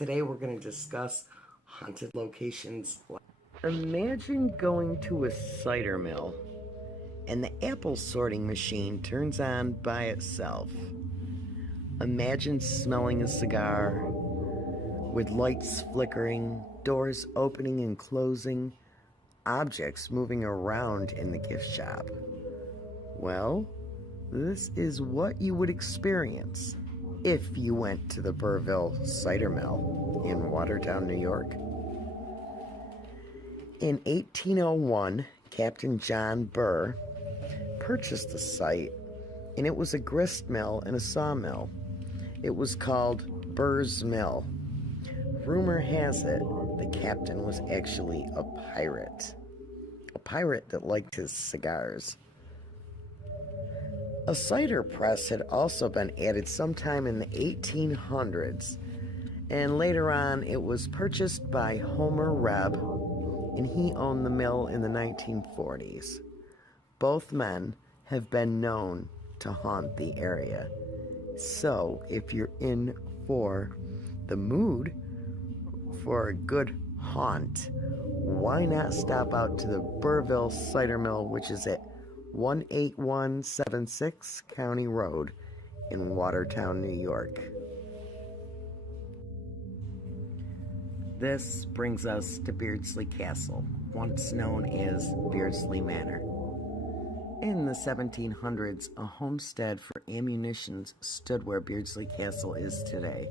Today we're going to discuss haunted locations. Imagine going to a cider mill and the apple sorting machine turns on by itself. Imagine smelling a cigar with lights flickering, doors opening and closing, objects moving around in the gift shop. Well, this is what you would experience if you went to the Burrville Cider Mill in Watertown, New York. In 1801, Captain John Burr purchased the site, and it was a grist mill and a sawmill. It was called Burr's Mill. Rumor has it the captain was actually a pirate that liked his cigars. A cider press had also been added sometime in the 1800s, and later on it was purchased by Homer Rebb, and he owned the mill in the 1940s. Both men have been known to haunt the area. So, if you're in for the mood for a good haunt, why not stop out to the Burrville Cider Mill, which is at 18176 County Road in Watertown, New York. This brings us to Beardsley Castle, once known as Beardsley Manor. In the 1700s, a homestead for ammunition stood where Beardsley Castle is today.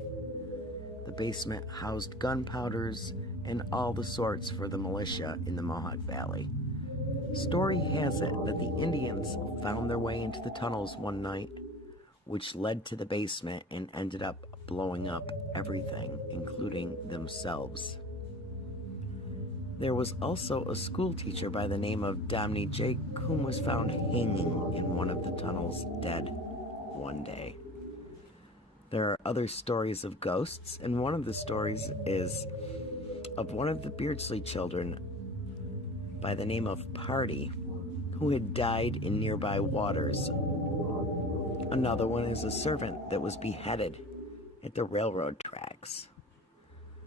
The basement housed gunpowders and all the sorts for the militia in the Mohawk Valley. Story has it that the Indians found their way into the tunnels one night, which led to the basement and ended up blowing up everything, including themselves. There was also a school teacher by the name of Domney Jake, whom was found hanging in one of the tunnels dead one day. There are other stories of ghosts, and one of the stories is of one of the Beardsley children by the name of Party, who had died in nearby waters. Another one is a servant that was beheaded at the railroad tracks.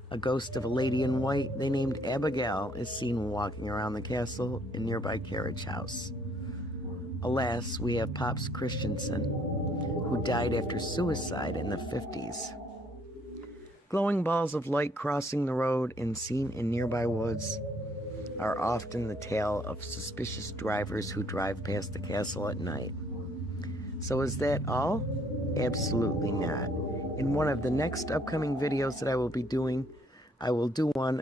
A ghost of a lady in white they named Abigail is seen walking around the castle and nearby carriage house. Alas, we have Pops Christensen, who died after suicide in the 50s. Glowing balls of light crossing the road and seen in nearby woods are often the tale of suspicious drivers who drive past the castle at night. So is that all? Absolutely not. In one of the next upcoming videos that I will be doing, I will do one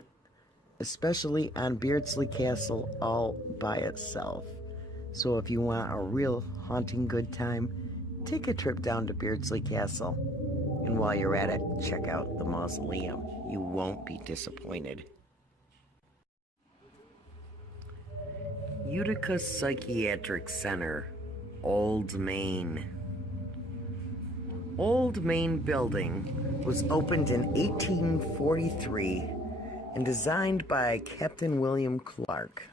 especially on Beardsley Castle all by itself. So if you want a real haunting good time, take a trip down to Beardsley Castle. And while you're at it, check out the mausoleum. You won't be disappointed. Utica Psychiatric Center, Old Main. Old Main Building was opened in 1843 and designed by Captain William Clark.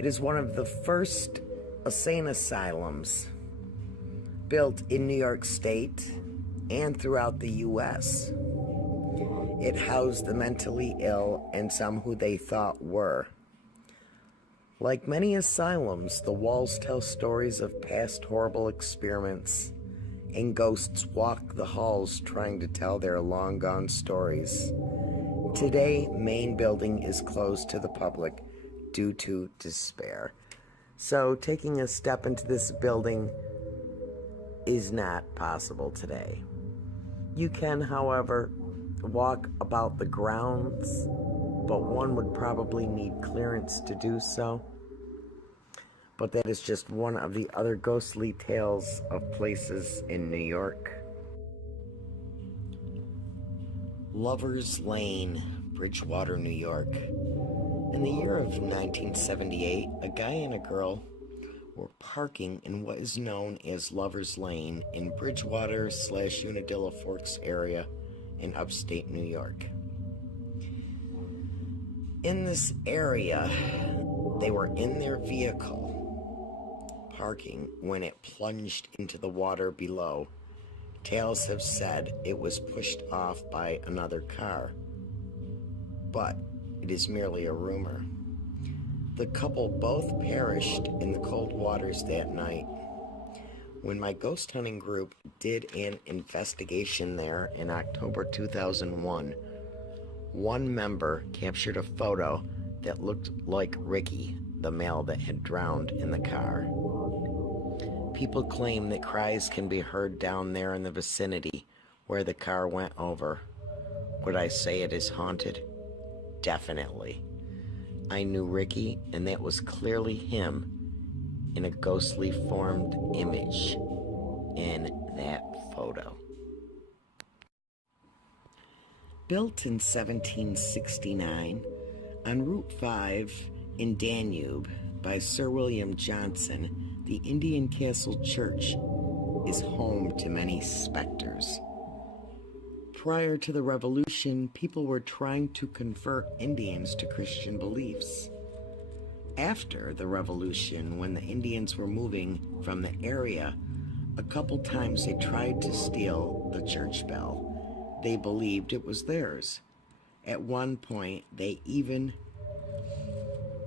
It is one of the first insane asylums built in New York State and throughout the U.S. It housed the mentally ill and some who they thought were. Like many asylums, the walls tell stories of past horrible experiments, and ghosts walk the halls trying to tell their long-gone stories. Today, Main Building is closed to the public due to despair. So, taking a step into this building is not possible today. You can, however, walk about the grounds, but one would probably need clearance to do so. But that is just one of the other ghostly tales of places in New York. Lover's Lane, Bridgewater, New York. In the year of 1978, a guy and a girl were parking in what is known as Lover's Lane in Bridgewater/Unadilla Forks area in upstate New York. In this area, they were in their vehicle parking when it plunged into the water below, Tales have said it was pushed off by another car, but it is merely a rumor. The couple both perished in the cold waters that night. When my ghost hunting group did an investigation there in October 2001, one member captured a photo that looked like Ricky, the male that had drowned in the car. People claim that cries can be heard down there in the vicinity where the car went over. Would I say it is haunted? Definitely. I knew Ricky, and that was clearly him in a ghostly formed image in that photo. Built in 1769 on Route 5 in Danube by Sir William Johnson, the Indian Castle Church is home to many specters. Prior to the Revolution, people were trying to convert Indians to Christian beliefs. After the Revolution, when the Indians were moving from the area, a couple times they tried to steal the church bell. They believed it was theirs. At one point, they even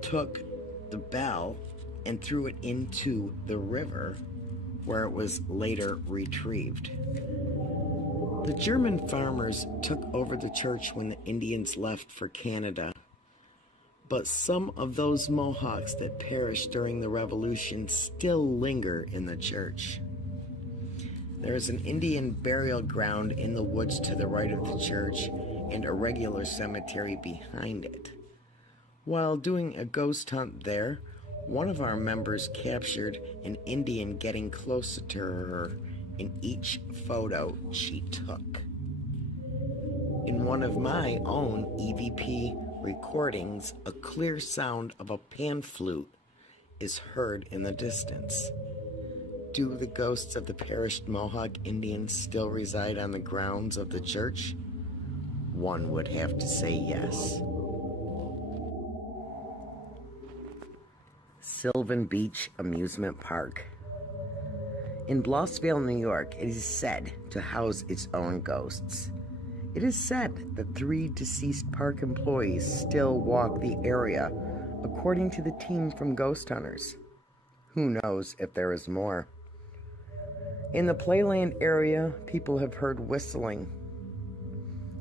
took the bell and threw it into the river, where it was later retrieved. The German farmers took over the church when the Indians left for Canada, but some of those Mohawks that perished during the Revolution still linger in the church. There is an Indian burial ground in the woods to the right of the church and a regular cemetery behind it. While doing a ghost hunt there, one of our members captured an Indian getting closer to her in each photo she took. In one of my own EVP recordings, a clear sound of a pan flute is heard in the distance. Do the ghosts of the perished Mohawk Indians still reside on the grounds of the church? One would have to say yes. Sylvan Beach Amusement Park. In Blossville, New York, it is said to house its own ghosts. It is said that 3 deceased park employees still walk the area, according to the team from Ghost Hunters. Who knows if there is more? In the Playland area, people have heard whistling.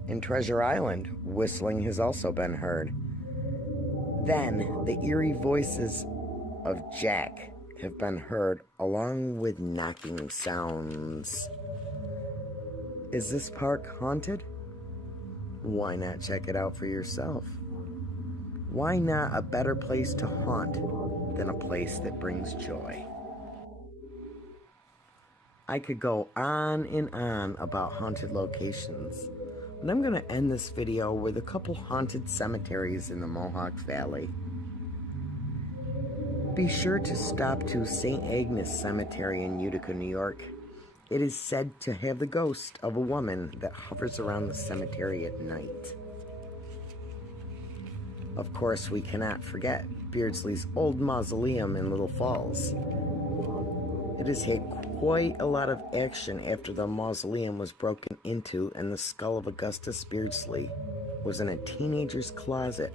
In Treasure Island, whistling has also been heard. Then, the eerie voices of Jack have been heard, along with knocking sounds. Is this park haunted? Why not check it out for yourself? Why not a better place to haunt than a place that brings joy? I could go on and on about haunted locations, but I'm going to end this video with a couple haunted cemeteries in the Mohawk Valley. Be sure to stop to St. Agnes Cemetery in Utica, New York. It is said to have the ghost of a woman that hovers around the cemetery at night. Of course, we cannot forget Beardsley's old mausoleum in Little Falls. It has had quite a lot of action after the mausoleum was broken into and the skull of Augustus Beardsley was in a teenager's closet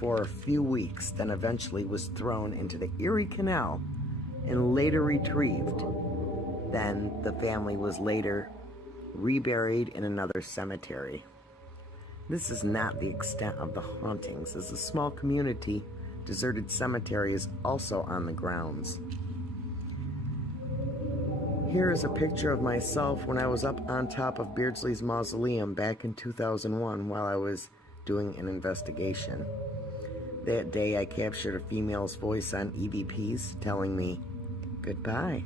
for a few weeks, then eventually was thrown into the Erie Canal and later retrieved. Then the family was later reburied in another cemetery. This is not the extent of the hauntings, as a small community deserted cemetery is also on the grounds. Here is a picture of myself when I was up on top of Beardsley's mausoleum back in 2001 while I was doing an investigation. That day I captured a female's voice on EVPs telling me goodbye,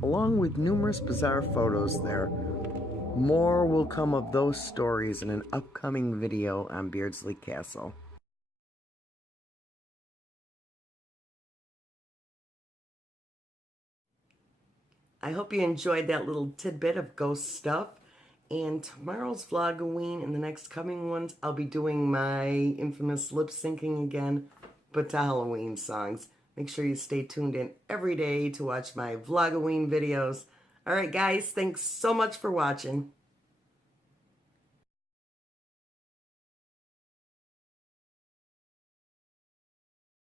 along with numerous bizarre photos there. More will come of those stories in an upcoming video on Beardsley Castle. I hope you enjoyed that little tidbit of ghost stuff. And tomorrow's VLOGOWEEN and the next coming ones, I'll be doing my infamous lip syncing again, but to Halloween songs. Make sure you stay tuned in every day to watch my VLOGOWEEN videos All right, guys, thanks so much for watching.